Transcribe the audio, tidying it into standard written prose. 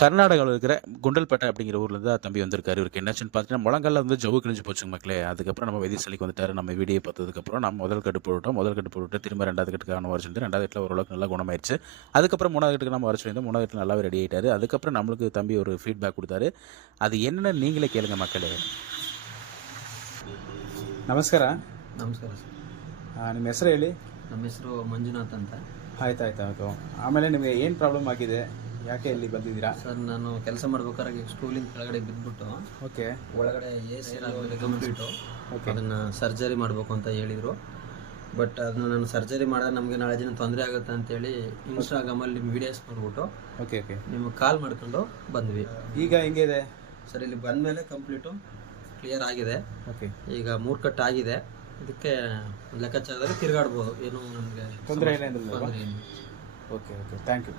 கர்நாடகாவில் இருக்கிற குண்டல்பேட்டை அப்படிங்கிற ஊரில் தான் தம்பி வந்திருக்காரு. இவருக்கு என்னாச்சுன்னு பார்த்தீங்கன்னா, முழங்கால்ல வந்து ஜவ்வு கிழிஞ்சு போச்சுங்க மக்களே. அதுக்கப்புறம் நம்ம வைத்தியசாலைக்கு வந்துட்டாரு. நம்ம வீடியோ பார்த்ததுக்கப்புறம் நம்ம முதல் கட்டு போட்டுட்டோம். முதல் கட்டு போட்டுட்டு திரும்ப 2வது கட்டுக்காக நம்ம வர சொல்லிட்டு 2வது கட்டில் ஓரளவுக்கு நல்லா குணமாயிருச்சு. அதுக்கப்புறம் 3வது கட்டுக்கு நம்ம வர சொல்லியிருந்தோம். 3வது கட்டில் நல்லாவே ரெடி ஆகிட்டாரு. அதுக்கப்புறம் நம்மளுக்கு தம்பி ஒரு ஃபீட்பேக் கொடுத்தாரு. அது என்னென்னு நீங்களே கேளுங்க மக்களே. ನಮಸ್ಕಾರ. ನಮಸ್ಕಾರ ಸರ್. ನಿಮ್ಮ ಹೆಸರು ಹೇಳಿ. ನಮ್ಮ ಹೆಸರು ಮಂಜುನಾಥ್ ಅಂತ. ಆಯ್ತು. ಆಮೇಲೆ ನಿಮಗೆ ಏನು ಪ್ರಾಬ್ಲಮ್ ಆಗಿದೆ, ಯಾಕೆ ಇಲ್ಲಿ ಬಂದಿದ್ದೀರಾ? ಸರ್, ನಾನು ಕೆಲಸ ಮಾಡ್ಬೇಕಾದ್ರೆ ಸ್ಟೂಲಿಂದ ಕೆಳಗಡೆ ಬಿದ್ದುಬಿಟ್ಟು ಓಕೆ ಒಳಗಡೆ ಕಂಪ್ಲೀಟು ಅದನ್ನು ಸರ್ಜರಿ ಮಾಡಬೇಕು ಅಂತ ಹೇಳಿದರು. ಬಟ್ ಅದನ್ನ ನಾನು ಸರ್ಜರಿ ಮಾಡೋದು ನಮಗೆ ನಾಳೆ ದಿನ ತೊಂದರೆ ಆಗುತ್ತೆ ಅಂತೇಳಿ ಇನ್ಸ್ಟಾಗ್ರಾಮಲ್ಲಿ ನಿಮ್ಮ ವೀಡಿಯೋಸ್ ನೋಡ್ಬಿಟ್ಟು ಓಕೆ ನಿಮಗೆ ಕಾಲ್ ಮಾಡ್ಕೊಂಡು ಬಂದ್ವಿ. ಈಗ ಹೆಂಗಿದೆ ಸರ್, ಇಲ್ಲಿ ಬಂದಮೇಲೆ ಕಂಪ್ಲೀಟು ಕ್ಲಿಯರ್ ಆಗಿದೆ. ಓಕೆ, ಈಗ 3 ಕಟ್ ಆಗಿದೆ. ಇದಕ್ಕೆ ಲೆಕ್ಕಾಚಾರದಲ್ಲಿ ತಿರುಗಾಡ್ಬೋದು, ಏನು ನಮಗೆ ತೊಂದರೆ ಇಲ್ಲ. ತೊಂದರೆ ಇಲ್ಲ. Okay thank you.